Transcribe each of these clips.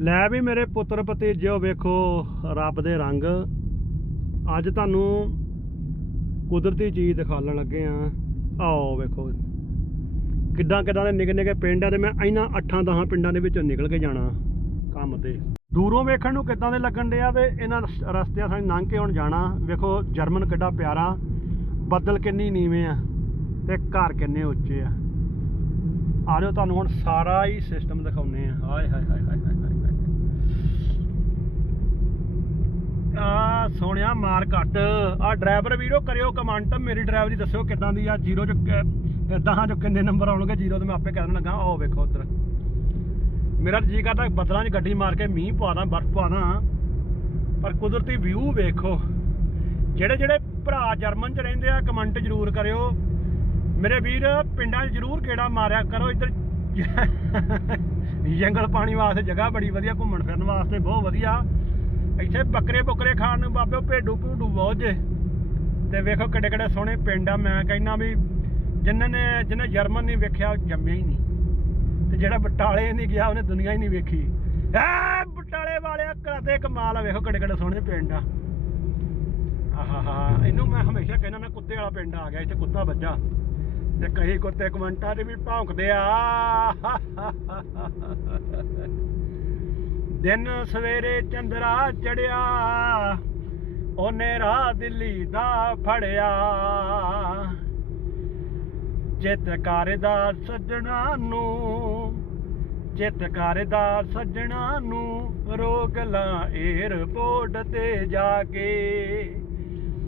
ਲੈ ਵੀ ਮੇਰੇ ਪੁੱਤਰ ਭਤੀਜਿਓ ਵੇਖੋ ਰੱਬ ਦੇ ਰੰਗ। ਅੱਜ ਤੁਹਾਨੂੰ ਕੁਦਰਤੀ ਚੀਜ਼ ਦਿਖਾਉਣ ਲੱਗੇ ਆ। ਆਓ ਵੇਖੋ। ਕਿੱਦਾਂ ਕਿੱਦਾਂ ਦੇ ਨਿੱਕੇ ਨਿੱਕੇ ਪਿੰਡ ਆ ਤੇ ਮੈਂ ਇਹਨਾਂ 8-10 ਪਿੰਡਾਂ ਦੇ ਵਿੱਚੋਂ ਨਿਕਲ ਕੇ ਜਾਣਾ ਕੰਮ ਤੇ। ਦੂਰੋਂ ਵੇਖਣ ਨੂੰ ਕਿੱਦਾਂ ਦੇ ਲੱਗਣ ਡਿਆ ਤੇ ਇਹਨਾਂ ਰਸ- ਰਸਤਿਆਂ ਸਾਂ ਲੰਘ ਕੇ ਹੁਣ ਜਾਣਾ। ਵੇਖੋ ਜਰਮਨ ਕਿੱਡਾ ਪਿਆਰਾ, ਬੱਦਲ ਕਿੰਨੀ ਨੀਵੇਂ ਆ ਤੇ ਘਰ ਕਿੰਨੇ ਉੱਚੇ ਆ। ਆ ਜਾਓ, ਤੁਹਾਨੂੰ ਹੁਣ ਸਾਰਾ ਹੀ ਸਿਸਟਮ ਦਿਖਾਉਨੇ ਆ। ਹਾਏ ਹਾਏ ਹਾਏ ਹਾਏ ਹਾਏ ਹਾਏ ਹਾਏ ਆ ਸੋਹਣਿਆ ਮਾਰ ਘੱਟ। ਆ ਡਰਾਈਵਰ ਵੀਰੋ, ਕਰਿਓ ਕਮੈਂਟ, ਮੇਰੀ ਡਰਾਈਵਰੀ ਦੱਸਿਓ ਕਿਦਾਂ ਦੀ ਆ, ਜ਼ੀਰੋ ਚ 10 ਚੋਂ ਕਿੰਨੇ ਨੰਬਰ ਆਉਣਗੇ, ਜ਼ੀਰੋ ਤੇ ਮੈਂ ਆਪੇ ਕਹਿਣ ਲੱਗਾ ਆਓ ਵੇਖੋ ਉਧਰ। ਮੇਰਾ ਜੀ ਕਰਦਾ ਬੱਦਲਾਂ 'ਚ ਗੱਡੀ ਮਾਰ ਕੇ ਮੀਂਹ ਪਵਾ ਦਾਂ, ਬਰਫ਼ ਪਵਾ ਪਰ ਕੁਦਰਤੀ ਵਿਊ ਵੇਖੋ। ਜਿਹੜੇ ਜਿਹੜੇ ਭਰਾ ਜਰਮਨ 'ਚ ਰਹਿੰਦੇ ਆ, ਕਮੈਂਟ ਜ਼ਰੂਰ ਕਰਿਓ। ਮੇਰੇ ਵੀਰ, ਪਿੰਡਾਂ 'ਚ ਜ਼ਰੂਰ ਕਿਹੜਾ ਮਾਰਿਆ ਕਰੋ, ਇੱਧਰ ਜੰਗਲ ਪਾਣੀ ਵਾਸਤੇ ਜਗ੍ਹਾ ਬੜੀ ਵਧੀਆ, ਘੁੰਮਣ ਫਿਰਨ ਵਾਸਤੇ ਬਹੁਤ ਵਧੀਆ। ਇੱਥੇ ਬੱਕਰੇ ਬੁੱਕਰੇ ਖਾਣ ਨੂੰ ਬਾਬੇ ਭੇਡੂ ਭੂਡੂ ਬਹੁਤ ਜੇ। ਤੇ ਵੇਖੋ ਕਿੱਡੇ ਕਿੱਡੇ ਸੋਹਣੇ ਪਿੰਡ ਆ। ਮੈਂ ਕਹਿੰਦਾ ਵੀ ਜਿਨ੍ਹਾਂ ਨੇ ਜਿਹਨੇ ਜਰਮਨ ਨਹੀਂ ਵੇਖਿਆ ਜੰਮਿਆ ਹੀ ਨਹੀਂ। ਤੇ ਜਿਹੜਾ ਬਟਾਲੇ ਨਹੀਂ ਗਿਆ, ਉਹਨੇ ਦੁਨੀਆ ਹੀ ਨਹੀਂ ਵੇਖੀ। ਐ ਬਟਾਲੇ ਵਾਲਿਆ ਕਰਦੇ ਕਮਾਲ ਆ। ਵੇਖੋ ਕਿੱਡੇ ਕਿੱਡੇ ਸੋਹਣੇ ਪਿੰਡ ਆ। ਆਹਾਹਾ, ਇਹਨੂੰ ਮੈਂ ਹਮੇਸ਼ਾ ਕਹਿੰਦਾ ਮੈਂ ਕੁੱਤੇ ਵਾਲਾ ਪਿੰਡ ਆ ਗਿਆ। ਇੱਥੇ ਕੁੱਤਾ ਵੱਜਾ। ਤੇ ਕਈ ਕੁੱਤੇ ਕਮੈਂਟਾਂ 'ਚ ਵੀ ਭੌਂਕਦੇ ਆ। ਦਿਨ ਸਵੇਰੇ ਚੰਦਰਾ ਚੜਿਆ, ਉਹਨੇ ਰਾਹ ਦਿੱਲੀ ਦਾ ਫੜਿਆ। ਚਿੱਤ ਕਰਦਾ ਸੱਜਣਾ ਨੂੰ ਚਿੱਤ ਕਰਦਾ ਸੱਜਣਾ ਨੂੰ ਰੋਕ ਲਾਂ ਏਅਰਪੋਰਟ ਤੇ ਜਾ ਕੇ।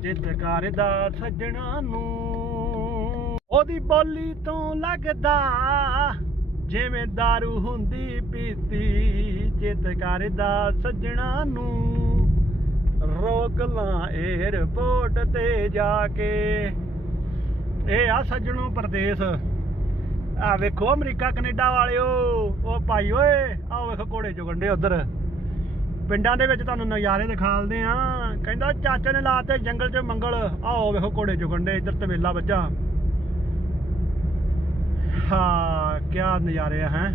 ਚਿੱਤ ਕਰਦਾ ਸੱਜਣਾ ਨੂੰ, ਉਹਦੀ ਬੋਲੀ ਤੋਂ ਲੱਗਦਾ ਜਿਵੇਂ दारू ਹੁੰਦੀ ਪੀਤੀ, ਚਿੱਤ ਕਰਦਾ ਸੱਜਣਾ ਨੂੰ। ਰੋਕ ਲਾਂ ਏਅਰਪੋਰਟ ਤੇ ਜਾ ਕੇ। ਇਹ ਆ ਸੱਜਣੋ ਪ੍ਰਦੇਸ਼। ਆ ਵੇਖੋ ਅਮਰੀਕਾ, ਕੈਨੇਡਾ ਵਾਲਿਓ, ਉਹ ਭਾਈ ਓਏ, ਆਓ ਵੇਖੋ ਘੋੜੇ ਚੁਗੰਡੇ ਉਧਰ। ਪਿੰਡਾਂ ਦੇ ਵਿੱਚ ਤੁਹਾਨੂੰ ਨਜ਼ਾਰੇ ਦਿਖਾਲਦੇ ਆ ਕਹਿੰਦਾ ਚਾਚੇ ਨੇ ਲਾਤੇ ਜੰਗਲ 'ਚ ਮੰਗਲ। ਆਓ ਵੇਖੋ ਘੋੜੇ ਚੁਗੰਡੇ ਇੱਧਰ ਤਵੇਲਾ ਵੱਜਾ। ਹਾਂ ਕੀ ਨਜ਼ਾਰੇ ਆ, ਹੈ?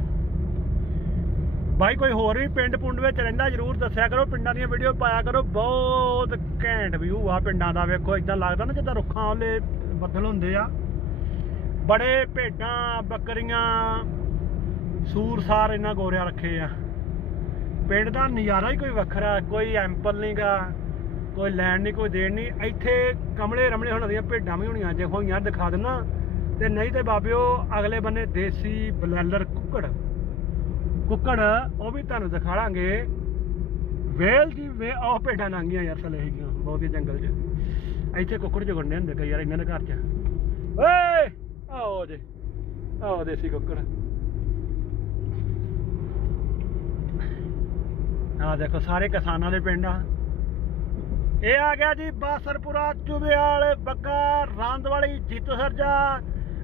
ਬਾਈ, ਕੋਈ ਹੋਰ ਵੀ ਪਿੰਡ ਪੁੰਡ ਵਿੱਚ ਰਹਿੰਦਾ, ਜਰੂਰ ਦੱਸਿਆ ਕਰੋ, ਪਿੰਡਾਂ ਦੀਆਂ ਵੀਡੀਓ ਪਾਇਆ ਕਰੋ, ਬਹੁਤ ਘੈਂਟ ਵਿਊ ਆ ਪਿੰਡਾਂ ਦਾ, ਵੇਖੋ ਇਦਾਂ ਲੱਗਦਾ ਨਾ ਜਿੱਦਾਂ ਰੁੱਖਾਂ ਵਾਲੇ ਬੱਦਲ ਹੁੰਦੇ ਆ। ਬੜੇ ਭੇਡਾਂ, ਬੱਕਰੀਆਂ, ਸੂਰਸਾਰ ਇਹਨਾਂ ਗੋਰਿਆਂ ਰੱਖੇ ਆ। ਪਿੰਡ ਦਾ ਨਜ਼ਾਰਾ ਹੀ ਕੋਈ ਵੱਖਰਾ, ਕੋਈ ਐਂਪਲ ਨਹੀਂਗਾ ਕੋਈ ਲੈਣ ਨਹੀਂ ਕੋਈ ਦੇਣ ਨਹੀਂ ਇੱਥੇ ਕਮਲੇ ਰਮਲੇ ਹੋਣ ਦੀਆਂ ਭੇਡਾਂ ਵੀ ਹੋਣੀਆਂ, ਜੇ ਹੋਈਆਂ ਦਿਖਾ ਦਿੰਨਾ। ਤੇ ਨਹੀਂ ਤੇ ਬਾਬਿਓ, ਅਗਲੇ ਬੰਨੇ ਦੇਸੀ ਬਲੈਲਰ ਕੁੱਕੜ। ਕੁੱਕੜ, ਉਹ ਵੀ ਤੁਹਾਨੂੰ ਦਿਖਾਵਾਂਗੇ ਵੇਲ ਜੀ ਵੇ ਉਹ ਭੇਡਾਂ ਨਾਂਗੀਆਂ ਯਾਰ ਥਲੇ ਹੈਗੀਆਂ, ਬਹੁਤ ਹੀ ਜੰਗਲ 'ਚ। ਇੱਥੇ ਕੁੱਕੜ ਜੁਗਣਨੇ ਹੁੰਦੇ ਕਈ ਯਾਰ ਇਹਨਾਂ ਦੇ ਘਰ 'ਚ। ਓਏ, ਆਓ ਜੇ, ਆਓ ਦੇਸੀ ਕੁੱਕੜ। ਆ ਦੇਖੋ, ਸਾਰੇ ਕਿਸਾਨਾਂ ਦੇ ਪਿੰਡ ਆ। ਇਹ ਆ ਗਿਆ ਜੀ ਬਾਸਰਪੁਰਾ ਚੁਬਿਆਲ ਬੱਗਾ, ਰਾਂਦਵਾਲੀ, ਜੀਤੋ ਸਰਜਾ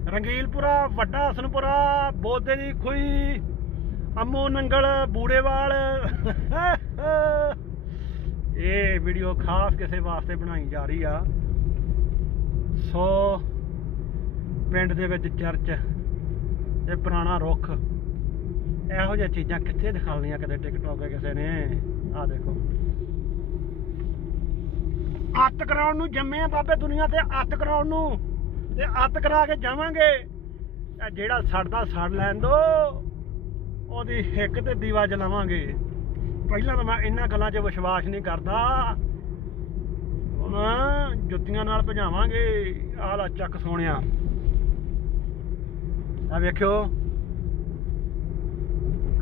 ਰੰਗੀਲਪੁਰਾ, ਵੱਡਾ ਹਸਨਪੁਰਾ ਬੋਦੇ ਦੀ ਖੁਈ, ਅੰਮੋ ਨੰਗਲ, ਬੂੜੇਵਾਲ। ਇਹ ਵੀਡੀਓ ਖਾਸ ਕਿਸੇ ਵਾਸਤੇ ਬਣਾਈ ਜਾ ਰਹੀ ਆ। ਸੋ, ਪਿੰਡ ਦੇ ਵਿੱਚ ਚਰਚ ਤੇ ਪੁਰਾਣਾ ਰੁੱਖ। ਇਹੋ ਜਿਹੀਆਂ ਚੀਜ਼ਾਂ ਕਿੱਥੇ ਦਿਖਾਉਣੀਆਂ ਕਦੇ ਟਿਕਟੋਕ ਕਿਸੇ ਨੇ? ਆ ਦੇਖੋ। ਅੱਤ ਕਰਾਉਣ ਨੂੰ ਜੰਮੇ ਆ ਬਾਬੇ ਦੁਨੀਆ ਤੇ, ਅੱਤ ਕਰਾਉਣ ਨੂੰ। ਤੇ ਅੱਤ ਕਰਾ ਕੇ ਜਾਵਾਂਗੇ। ਇਹ ਜਿਹੜਾ ਸੜਦਾ ਸੜ ਲੈਣ ਦੋ, ਉਹਦੀ ਹਿੱਕ ਤੇ ਦੀਵਾ ਜਲਾਵਾਂਗੇ। ਪਹਿਲਾਂ ਤਾਂ ਮੈਂ ਇਹਨਾਂ ਗੱਲਾਂ 'ਚ ਵਿਸ਼ਵਾਸ ਨਹੀਂ ਕਰਦਾ। ਹੁਣ ਜੁੱਤੀਆਂ ਨਾਲ ਭਜਾਵਾਂਗੇ। ਆਹ ਲਾ ਚੱਕ ਸੋਹਣਿਆ। ਆ ਵੇਖਿਓ।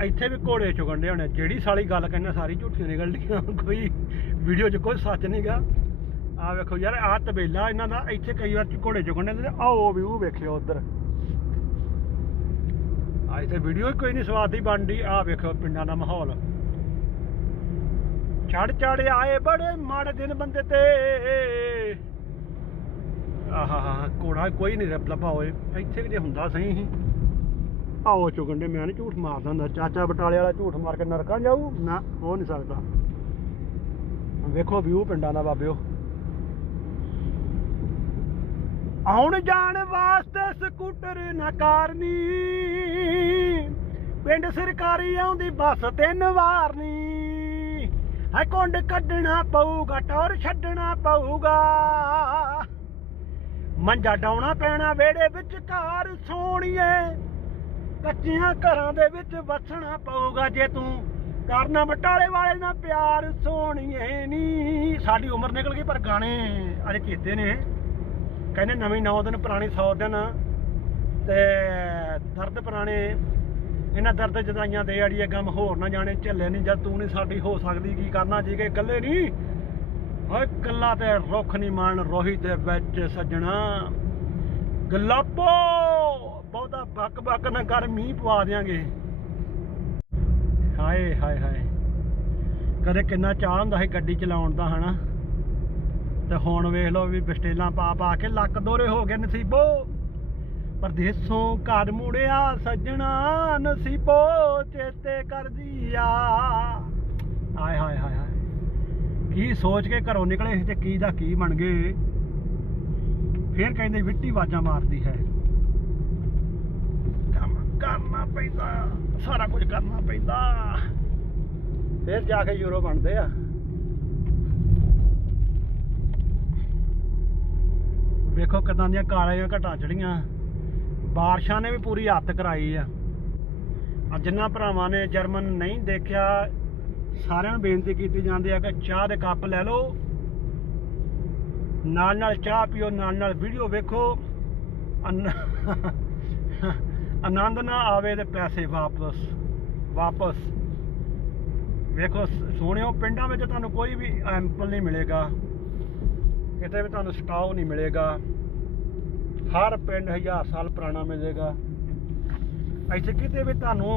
ਇੱਥੇ ਵੀ ਘੋੜੇ ਚੁਗੰਡੇ ਹੋਣੇ। ਜਿਹੜੀ ਸਾਲੀ ਗੱਲ ਕਹਿੰਦੇ ਸਾਰੀ ਝੂਠੀਆਂ ਨਿਕਲਦੀਆਂ। ਕੋਈ ਵੀਡੀਓ 'ਚ ਕੋਈ ਸੱਚ ਨਹੀਂਗਾ ਆ ਵੇਖੋ ਯਾਰ, ਆਹ ਤਬੇਲਾ ਇਹਨਾਂ ਦਾ, ਇੱਥੇ ਕਈ ਵਾਰ ਘੋੜੇ ਚੁਗੰਡੇ ਨੇ। ਆਓ ਵੀ ਵੇਖਿਓ ਉਧਰ। ਆ ਇੱਥੇ ਵੀਡੀਓ ਕੋਈ ਨਹੀਂ ਦੀ ਬਣਦੀ। ਆ ਵੇਖੋ ਪਿੰਡਾਂ ਦਾ ਮਾਹੌਲ। ਛੜ ਛੜ ਆਏ ਬੜੇ ਮਾੜੇ ਦਿਨ ਬੰਦੇ ਤੇ। ਆਹਾ ਕੋੜਾ ਕੋਈ ਨਹੀਂ ਲੱਭਾ ਹੋਏ ਇੱਥੇ ਕਿ ਹੁੰਦਾ ਸਹੀ ਸੀ। ਆਓ ਚੁਗਣ ਚੁਗੰਡੇ ਮੈਂ ਨਹੀਂ ਝੂਠ ਮਾਰਦਾ ਹੁੰਦਾ। ਚਾਚਾ ਬਟਾਲੇ ਵਾਲਾ ਝੂਠ ਮਾਰ ਕੇ ਨਰਕਾਂ ਜਾਊ। ਨਾ, ਹੋ ਨਹੀਂ ਸਕਦਾ। ਵੇਖੋ ਵਿਊ ਪਿੰਡਾਂ ਦਾ ਬਾਬਿਓ। ਆਉਣ ਜਾਣ ਵਾਸਤੇ ਸਕੂਟਰ ਨਾ ਕਾਰਨੀ। ਪਿੰਡ ਸਰਕਾਰੀ ਆਉਂਦੀ ਬੱਸ ਤਿੰਨ ਵਾਰ ਹੈ ਕੁੰਡ ਕੱਢਣਾ ਪਊਗਾ, ਟੌਰ ਛੱਡਣਾ ਪਊਗਾ। ਮੰਜਾ ਡਾਉਣਾ ਪੈਣਾ ਵੇੜੇ ਵਿੱਚ, ਘਰ ਸੋਣੀਏ। ਕੱਚੀਆਂ ਘਰਾਂ ਦੇ ਵਿੱਚ ਵਸਣਾ ਪਊਗਾ ਜੇ ਤੂੰ। ਕਰਨਾ ਬਟਾਲੇ ਵਾਲੇ ਨਾਲ ਪਿਆਰ ਸੋਣੀਏ ਨੀ। ਸਾਡੀ ਉਮਰ ਨਿਕਲ ਗਈ ਪਰ ਗਾਣੇ ਅਜੇ ਚੇਤੇ ਨੇ। ਕਹਿੰਦੇ ਨਵੀਂ 9 ਦਿਨ ਪੁਰਾਣੀ 100 ਦਿਨ ਤੇ ਦਰਦ ਪੁਰਾਣੇ, ਇਹਨਾਂ ਦਰਦ ਜਦਾਈਆਂ ਦੇ ਅੜੀਏ ਗਮ ਹੋਰ ਨਾ ਜਾਣੇ, ਝੱਲੇ ਨਹੀਂ ਜਦ ਤੂੰ ਨਹੀਂ ਸਾਡੀ ਹੋ ਸਕਦੀ, ਕੀ ਕਰਨਾ ਜੀ ਕੇ ਇਕੱਲੇ ਨਹੀਂ ਓਏ ਕੱਲਾ ਤੇ ਰੁੱਖ ਨਹੀਂ ਮਾਣ, ਰੋਹੀ ਦੇ ਵਿੱਚ ਸੱਜਣਾ। ਗਲਾਪੋ ਬਹੁਤਾ ਬੱਕ ਬੱਕ ਨਾ ਕਰ, ਮੀਂਹ ਪਵਾ ਦਿਆਂਗੇ। ਹਾਏ ਹਾਏ ਹਾਏ। ਕਦੇ ਕਿੰਨਾ ਚਾਹ ਹੁੰਦਾ ਸੀ ਗੱਡੀ ਚਲਾਉਣ ਦਾ, ਹਨਾ? ਤੇ ਹੁਣ ਵੇਖ ਲਓ ਵੀ ਬਸਟੇਲਾਂ ਪਾ ਪਾ ਕੇ ਲੱਕ ਦੋਰੇ ਹੋ ਗਏ ਨਸੀਬੋ। ਪਰਦੇਸੋਂ ਘਰ ਮੁੜਿਆ ਸੱਜਣਾ ਨਸੀਬੋ, ਚੇਤੇ ਕਰਦੀ ਆ। ਹਾਏ ਹਾਏ ਹਾਏ ਹਾਏ। ਕੀ ਸੋਚ ਕੇ ਘਰੋਂ ਨਿਕਲੇ ਸੀ ਤੇ ਕੀ ਦਾ ਕੀ ਬਣ ਗਏ। ਫਿਰ ਕਹਿੰਦੇ ਮਿੱਟੀ ਵਾਜਾਂ ਮਾਰਦੀ ਹੈ। ਕੰਮ ਕਰਨਾ ਪੈਂਦਾ, ਸਾਰਾ ਕੁਝ ਕਰਨਾ ਪੈਂਦਾ। ਫਿਰ ਜਾ ਕੇ ਯੂਰੋ ਬਣਦੇ ਆ। ਵੇਖੋ ਕਿਦਾਂ ਦੀਆਂ ਕਾਲੀਆਂ ਘਟਾਂ ਚੜੀਆਂ ਬਾਰਿਸ਼ਾਂ ਨੇ ਵੀ ਪੂਰੀ ਹੱਥ ਕਰਾਈ ਆ। ਆ ਜਿੰਨਾ ਭਰਾਵਾਂ ਨੇ ਜਰਮਨ ਨਹੀਂ ਦੇਖਿਆ, ਸਾਰਿਆਂ ਨੂੰ ਬੇਨਤੀ ਕੀਤੀ ਜਾਂਦੀ ਆ ਕਿ ਚਾਹ ਦੇ ਕੱਪ ਲੈ ਲਓ। ਨਾਲ ਨਾਲ ਚਾਹ ਪੀਓ, ਨਾਲ ਨਾਲ ਵੀਡੀਓ ਵੇਖੋ। ਅਨ- ਆਨੰਦ ਨਾ ਆਵੇ ਤੇ ਪੈਸੇ ਵਾਪਸ ਵਾਪਸ। ਵੇਖੋ, ਸ- ਸੋਹਣਿਓ ਪਿੰਡਾਂ ਵਿੱਚ ਤੁਹਾਨੂੰ ਕੋਈ ਵੀ ਐਂਪਲ ਨਹੀਂ ਮਿਲੇਗਾ। ਕਿਤੇ ਵੀ ਤੁਹਾਨੂੰ ਸਟਾਓ ਨਹੀਂ ਮਿਲੇਗਾ। ਹਰ ਪਿੰਡ ਹਜ਼ਾਰ ਸਾਲ ਪੁਰਾਣਾ ਮਿਲੇਗਾ। ਇੱਥੇ ਕਿਤੇ ਵੀ ਤੁਹਾਨੂੰ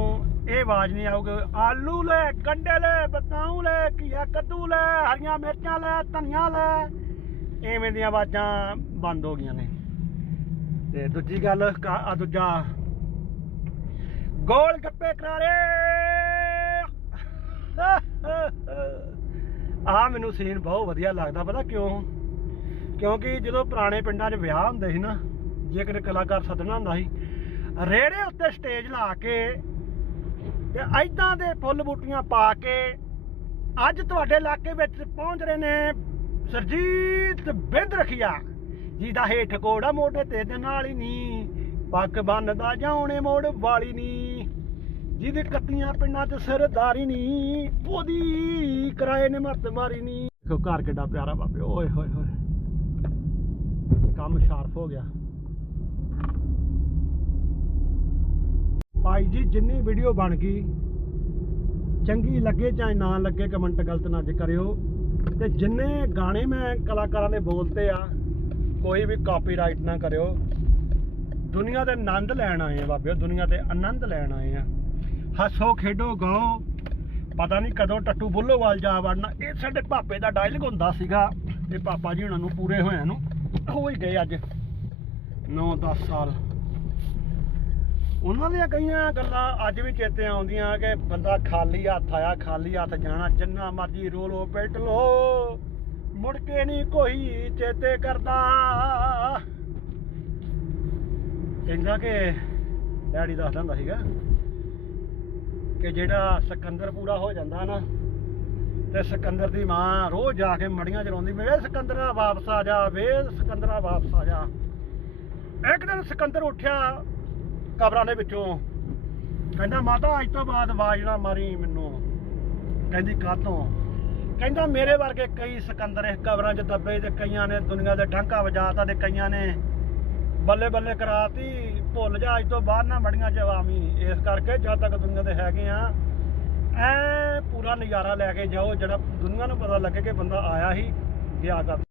ਇਹ ਆਵਾਜ਼ ਨਹੀਂ ਆਊਗੀ, ਆਲੂ ਲੈ, ਗੰਡੇ ਲੈ, ਬਤਾਊ ਲੈ, ਘੀਆ ਕੱਦੂ ਲੈ, ਹਰੀਆਂ ਮਿਰਚਾਂ ਲੈ, ਧਨੀਆ ਲੈ। ਐਵੇਂ ਦੀਆਂ ਆਵਾਜ਼ਾਂ ਬੰਦ ਹੋ ਗਈਆਂ ਨੇ। ਤੇ ਦੂਜੀ ਗੱਲ ਆ ਦੂਜਾ। ਗੋਲ ਗੱਪੇ ਕਰਾਰੇ ਆ ਮੈਨੂੰ ਸੀਨ ਬਹੁਤ ਵਧੀਆ ਲੱਗਦਾ, ਪਤਾ ਕਿਉਂ? ਕਿਉਂਕਿ ਜਦੋਂ ਪੁਰਾਣੇ ਪਿੰਡਾਂ 'ਚ ਵਿਆਹ ਹੁੰਦੇ ਸੀ ਨਾ, ਜੇਕਰ ਕਲਾਕਾਰ ਸੱਦਣਾ ਹੁੰਦਾ ਸੀ, ਰੇੜੇ ਉੱਤੇ ਸਟੇਜ ਲਾ ਕੇ ਤੇ ਐਦਾਂ ਦੇ ਫੁੱਲ ਬੂਟੀਆਂ ਪਾ ਕੇ ਅੱਜ ਤੁਹਾਡੇ ਇਲਾਕੇ ਵਿੱਚ ਪਹੁੰਚ ਰਹੇ ਨੇ ਸਰਜੀਤ ਬਿੰਦ ਰਖੀਆ ਜਿਹਦਾ ਹੇਠ ਕੋੜਾ ਮੋਢੇ ਤੇ ਦੇ ਨਾਲ ਹੀ ਨਹੀਂ ਪੱਕ ਬੰਨਦਾ ਜਾਉਣੇ ਮੋੜ ਵਾਲੀ ਨਹੀਂ, ਜਿਹਦੇ ਕੱਤੀਆਂ ਪਿੰਡਾਂ 'ਚ ਸਿਰਦਾਰੀ ਨਹੀਂ, ਉਹਦੀ ਕਿਰਾਏ ਨੇ ਮੱਤ ਮਾਰੀ ਨਹੀਂ। ਦੇਖੋ ਘਰ ਕਿੱਡਾ ਪਿਆਰਾ ਬਾਬੇ, ਓਏ ਹੋਏ ਹੋਏ। ਕੰਮ ਸ਼ਾਰਪ ਹੋ ਗਿਆ। ਭਾਈ ਜੀ, ਜਿੰਨੀ ਵੀਡੀਓ ਬਣ ਗਈ, ਚੰਗੀ ਲੱਗੇ ਚਾਹੇ ਨਾ ਲੱਗੇ ਕਮੈਂਟ ਗਲਤ ਨਾ ਜੇ ਕਰਿਓ। ਤੇ ਜਿੰਨੇ ਗਾਣੇ ਮੈਂ ਕਲਾਕਾਰਾਂ ਦੇ ਬੋਲਤੇ ਆ, ਕੋਈ ਵੀ ਕਾਪੀਰਾਈਟ ਨਾ ਕਰਿਓ। ਦੁਨੀਆ ਦੇ ਆਨੰਦ ਲੈਣ ਆਏ ਆ ਬਾਬਿਓ ਦੁਨੀਆ ਦੇ ਆਨੰਦ ਲੈਣ ਆਏ ਆ। ਹੱਸੋ, ਖੇਡੋ, ਗਾਓ। ਪਤਾ ਨਹੀਂ ਕਦੋਂ ਟੱਟੂ ਬੁੱਲੋਵਾਲ ਜਾ ਵੜਨਾ। ਇਹ ਸਾਡੇ ਪਾਪੇ ਦਾ ਡਾਇਲੌਗ ਹੁੰਦਾ ਸੀਗਾ, ਤੇ ਪਾਪਾ ਜੀ ਉਹਨਾਂ ਨੂੰ ਪੂਰੇ ਹੋਇਆਂ ਨੂੰ। ਹੋ ਹੀ ਗਏ ਅੱਜ। 9-10 ਸਾਲ। ਉਹਨਾਂ ਦੀਆਂ ਕਈਆਂ ਗੱਲਾਂ ਅੱਜ ਵੀ ਚੇਤੇ ਆਉਂਦੀਆਂ ਕਿ ਬੰਦਾ ਖਾਲੀ ਹੱਥ ਆਇਆ, ਖਾਲੀ ਹੱਥ ਜਾਣਾ, ਜਿੰਨਾ ਮਰਜ਼ੀ ਰੋਲੋ ਲੋ ਪਿੱਟ ਮੁੜ ਕੇ ਨਹੀਂ ਕੋਈ ਚੇਤੇ ਕਰਦਾ। ਕਹਿੰਦਾ ਕਿ ਡੈਡੀ ਦੱਸਦਾ ਹੁੰਦਾ ਸੀਗਾ ਕਿ ਜਿਹੜਾ ਸਿਕੰਦਰ ਪੂਰਾ ਹੋ ਜਾਂਦਾ ਨਾ ਤੇ ਸਿਕੰਦਰ ਦੀ ਮਾਂ ਰੋਜ਼ ਜਾ ਕੇ ਮੜੀਆਂ ਚਲਾਉਂਦੀ ਵੇ ਸਿਕੰਦਰਾ ਵਾਪਸ ਆ ਜਾ, ਵੇ ਸਿਕੰਦਰਾ ਵਾਪਸ ਆ ਜਾ। ਇੱਕ ਦਿਨ ਸਿਕੰਦਰ ਉੱਠਿਆ ਕਬਰਾਂ ਦੇ ਵਿੱਚੋਂ, ਕਹਿੰਦਾ, ਮਾਤਾ, ਅੱਜ ਤੋਂ ਬਾਅਦ ਆਵਾਜ਼ ਨਾ ਮਾਰੀ ਮੈਨੂੰ। ਕਹਿੰਦੀ, ਕਾਤੋਂ? ਕਹਿੰਦਾ, ਮੇਰੇ ਵਰਗੇ ਕਈ ਸਿਕੰਦਰ ਇਸ ਕਬਰਾਂ 'ਚ ਦੱਬੇ ਤੇ ਕਈਆਂ ਨੇ ਦੁਨੀਆ ਦੇ ਢਾਂਕਾ ਵਜਾਤਾ ਤੇ ਕਈਆਂ ਨੇ ਬੱਲੇ ਬੱਲੇ ਕਰਾਤੀ। ਭੁੱਲ ਜਾ, ਅੱਜ ਤੋਂ ਬਾਅਦ ਨਾ ਮੜੀਆਂ ਚ ਆਵਾਮੀ ਇਸ ਕਰਕੇ ਜਦ ਤੱਕ ਦੁਨੀਆ ਦੇ ਹੈਗੇ ਆ ਐ ਪੂਰਾ ਨਜ਼ਾਰਾ ਲੈ ਕੇ ਜਾਓ ਜਿਹੜਾ ਦੁਨੀਆ ਨੂੰ ਪਤਾ ਲੱਗੇ ਕਿ ਬੰਦਾ ਆਇਆ ਹੀ ਗਿਆ ਕਰ